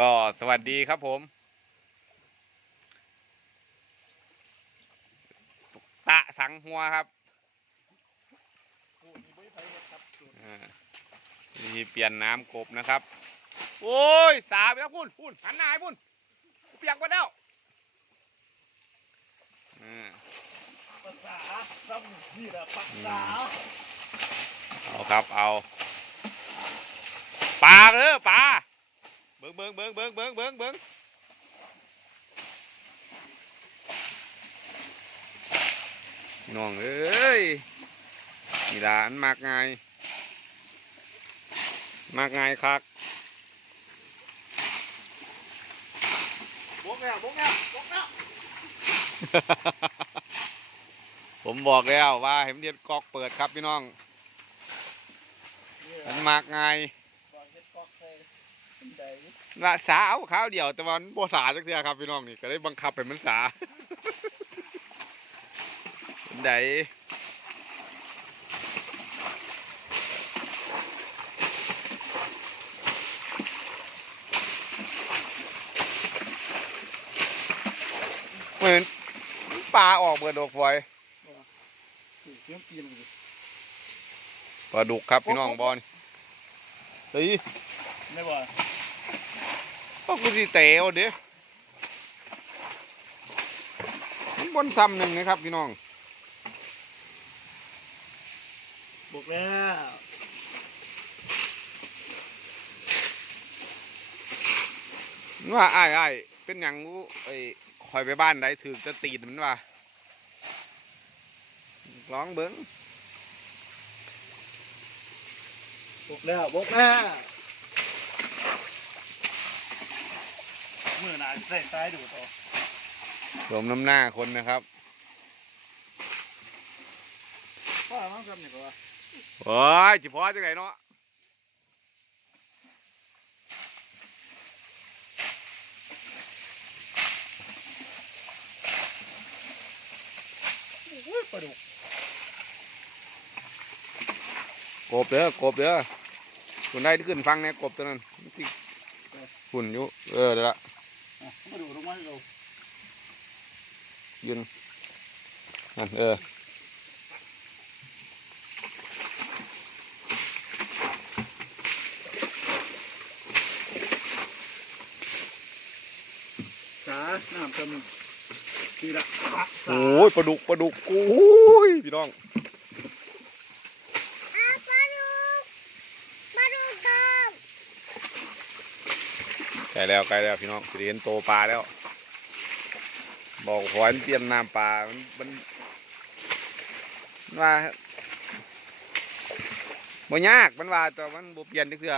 ก็สวัสดีครับผม ตะสังหัวครับนี่เปลี่ยนน้ำกบนะครับ โอ้ย สาไปแล้วพุ่นพุ่นหันหน้าให้พุ่นเปียกหมดแล้วอ่าภาษาซ้ำนี่แหละภาษาเอาครับเอาปลาเด้อปลา บิ้งเบิ้งเบิ้งเบิ้งเบิ้งเบิ้งเบิ้งน้องเอ้ยนี่ล่ะอันมากง่ายมากง่ายคักบกแล้วบกแล้วบกแล้วผมบอกแล้วว่าเห็นเรียนกอกเปิดครับพี่น้องมันมากง่ายบอกเฮ็ดกอกใส่เป็นใด ละสาเอาข้าวเดียวแต่วันบ่สาจักเทื่อครับพี่น้องนี่ก็เลยบังคับให้มันสาไดเหมือนปลาออกเบิดดอกฝอยปลาดุกครับพี่น้องบอลเฮ้ยไม่ว่า ก็คือสิเตะเอาเด้มันบนซ้ำหนึ่งนะครับพี่น้องบกแล้วมันว่าอ้ายอ้ายเป็นหยังกูไอ้คอยไปบ้านไหนถือจะตีนมันว่าร้องเบิ้งบกแล้วบกแล้ว มือหนาใส่ตายดูต่อสวมน้ำหน้าคนนะครับว่ามันทำอย่างไรวะโอ้ยจิพอจังไหนเนาะโอ้ยปลาดุกกบเด้อกบเด้อคนได้ที่ขึ้นฟังเนี่ยกบตัวนั้นที่หุ่นอยู่เออเดี๋ยวละอะปลาดุกลงมาเรา ยืนนั่นเออสาน้ำจำทีละสาโอ้ยปลาดุกปลาดุกโอ้ยพี่น้องอาปลาดุกปลาดุกดองใกล้แล้วใกล้แล้วพี่น้องสิได้เห็นโตปลาแล้ว บอกขอให้มันเปลี่ยนน้ำปลามันมันมันว่าบ่ยากมันว่าแต่มันบ่เปลี่ยนจักเทื่อ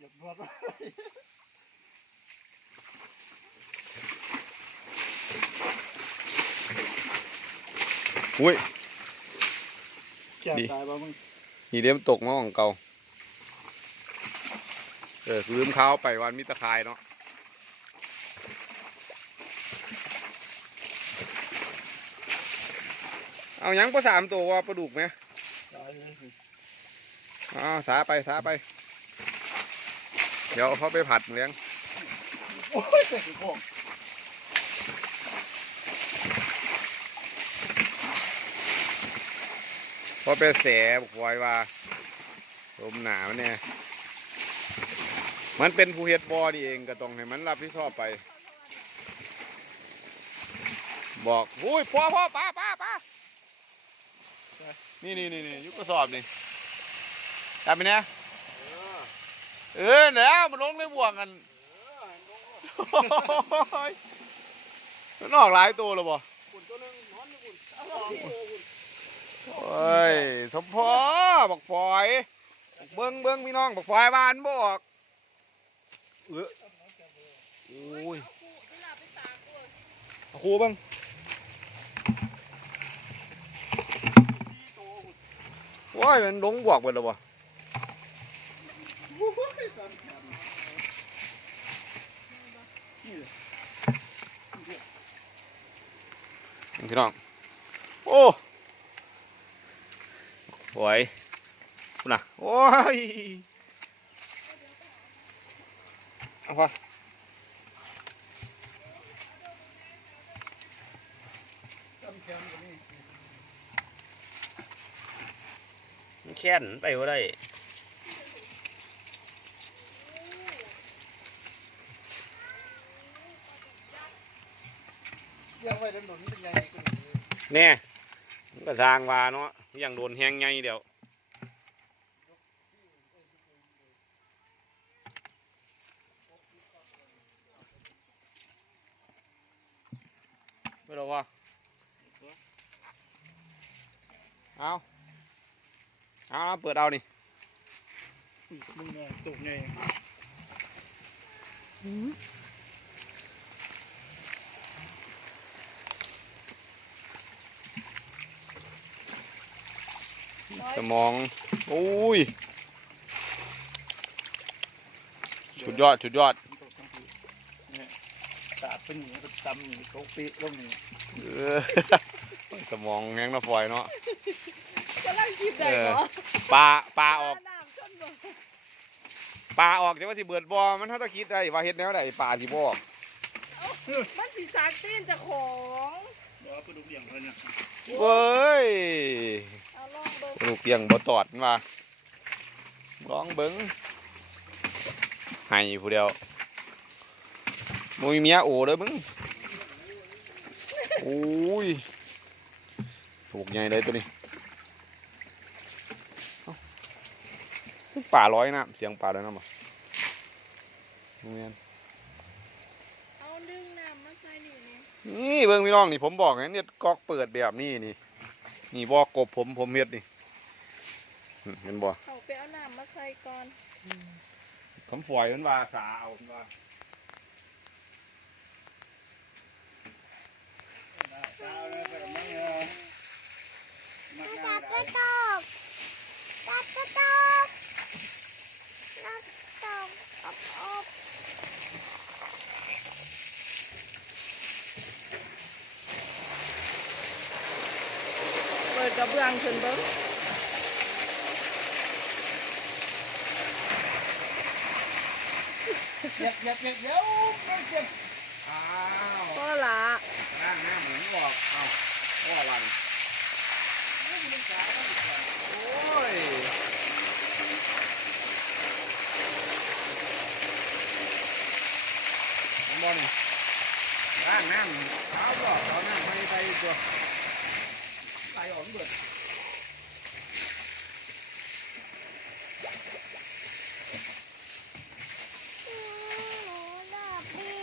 หยับนวดไว้อุ้ยแก่ตายบ่มึงนี่เดี๋ยวมันตกมาของเก่าเออลืมเขาไปวันมิตรคายเนาะ เอายังภาสามตัวว่าปลาดุกไหมตายเลยอ้าวสาไปสาไป เดี๋ยวเขาไปผัดเลี้ยงโอ้ยแต่พวกเพราะไปแสบคอยว่าลมหนาวเนี่ย มันเป็นผู้เฮ็ดบอนี่เองก็ต้องให้มันรับผิดชอบไป บอกอุ้ยพ่อพ่อป้าป้าป้า นี่นี่นี่นี่อยุกกระสอบนี่จับไปเนี่ยเออแล้วมันลงในบ่วงกันโอ้ยมันออกหลายตัวแล้วบ่คุณตัวหนึงนอนอยู่คุณเอาสองตัวคุณโอ้ยสมพอบอกฝอย เบิ้งเบิ้งพี่น้องบอกฝอยบ้านบอกเออโอ้ยเอาครูเบิ้ง สี่ตัวคุณ โอ้ ยมันลงบวกเบิดแล้วบ่พี่น้อง โอ้ฝอยน่ะโอ้ยเอาพอ จำแขนก็นี่ มัน แค้นไปว่าได้เยี่ยมไว้เดินหนุนเป็นไงก็นี่แน่มันก็สร้างว่าเนาะอย่างโดนแหงไงเดี๋ยวไม่รู้ว่าเอาเอาเปิดเอานี่มึงเนี่ยตกไงสมองโอ้ยสุดยอดสุดยอดตกทั้งทีเนี่ยตาเป็นอย่างนี้ก็ตำอย่างนี้เขาปีลงนี่เออสมองแห้งน้ำฝอยเนาะกำลัง คิดได้เหรอปลาปลาออกน้ำจนบ่ปลาออกแต่ว่าสิเบิดบอมันถ้าต้องคิดได้ว่าเฮ็ดแนวใดปลาสิบ่ออกมันสีสากตีนเจะของเดี๋ยวเอาไปดูเบี่ยงเลยเนี่ยเว้ยเอาลองเบิ่งลูกเปียงบ่ตอดมันว่าลองเบิ่งให้ผู้เดียวมึงมีเมียโอเด้อมึงโอ้ยถูกใหญ่เลยตัวนี้เอ้า ป่าร้อยน้ำเสียงป่าร้อยน้ำบ่บ่แม่นเอาดึงน้ำมาใส่นี่นี่นี่เบิ่งพี่น้องนี่ผมบอกไงเนี่ยก๊อกเปิดแบบนี้นี่ นี่บ่อกบผมผมเฮ็ดนี่อืมเห็นบ่เอาไปเอาน้ำมาใส่ก่อนคำฝอยมันว่าสาเอามันว่าตาเลยแต่ก็ไม่เออมักตัง่ายบได้กระตกตับกระตกตับตกอบอบ เปิดกระเบื้องขึ้นเบิ่งเจ็บเจ็บเจ็บเดี๋ยวมันเจ็บอ้าว ก็ละ นั่งหน้าเหมือนบอกเอ้าพ่อวันโอ้ยมันบ่นี่นั่งนั่งเอาบอกเอานั่งไม่ไปตัวไหลออกเบิด หนูหลับดิ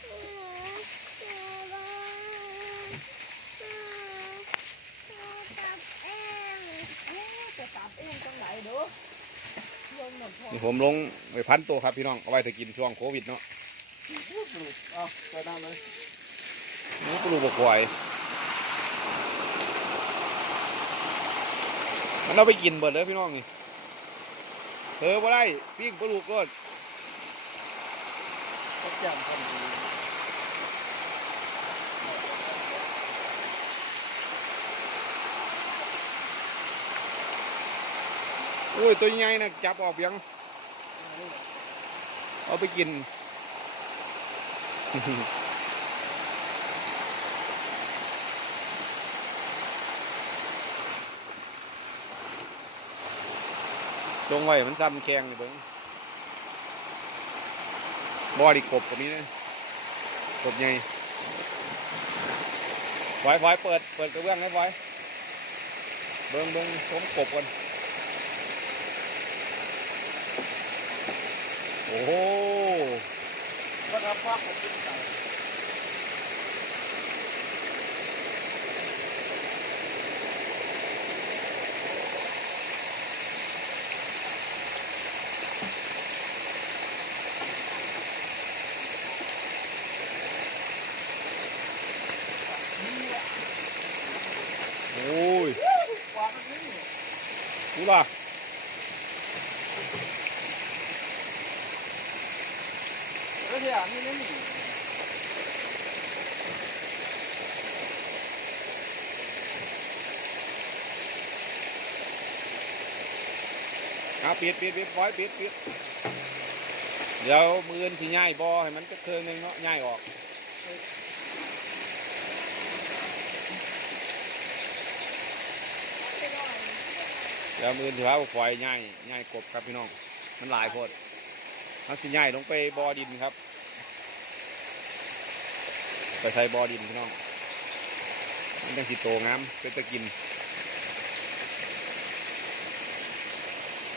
หนูหนูร้องหนูหนูตับเอง โอ้จะตับเองจังไหนเด้อเบิ่งหน่อยพอนี่ผมลงไปพันตัวครับพี่น้องเอาไว้ถ้ากินช่วงโควิดเนาะเอาไปน้ำเลยนี่ปลูกบกควายมันเอาไปกินเบิดเลยพี่น้องนี่เธอบ่ได้ปิ้งปลาลูกก็ ก็แจ่มทันที อุ้ยตัวใหญ่นะจับออกยังเอาไปกินลงไว้มันซ้ำแข็งนี่เบิ้งบอดีกบกับนี้นะกบใหญ่ไว้ไว้เปิด เปิดกระเบื้องให้ไว้เบิ้งเบิ้งผมกบกัน โอ้โหก็ทำภาพผมขึ้นใจโอ้ยวางมันนี่กูล่ะ แล้วที่อ่านนี่นี่ เอาปิดปิดปิดไว้ปิดปิดเดี๋ยวมืออนสิย่ายบอให้มันจะเครื่องนึงเนาะย่ายออกเดี๋ยวมืออนสิว่าปล่อยย่ายย่ายกบครับพี่น้อง มันหลายโพดเอาสิย่ายลงไปบอดินครับ ไปใส่บอดินพี่น้อง มันจังสิโตงามเป็นตะกิน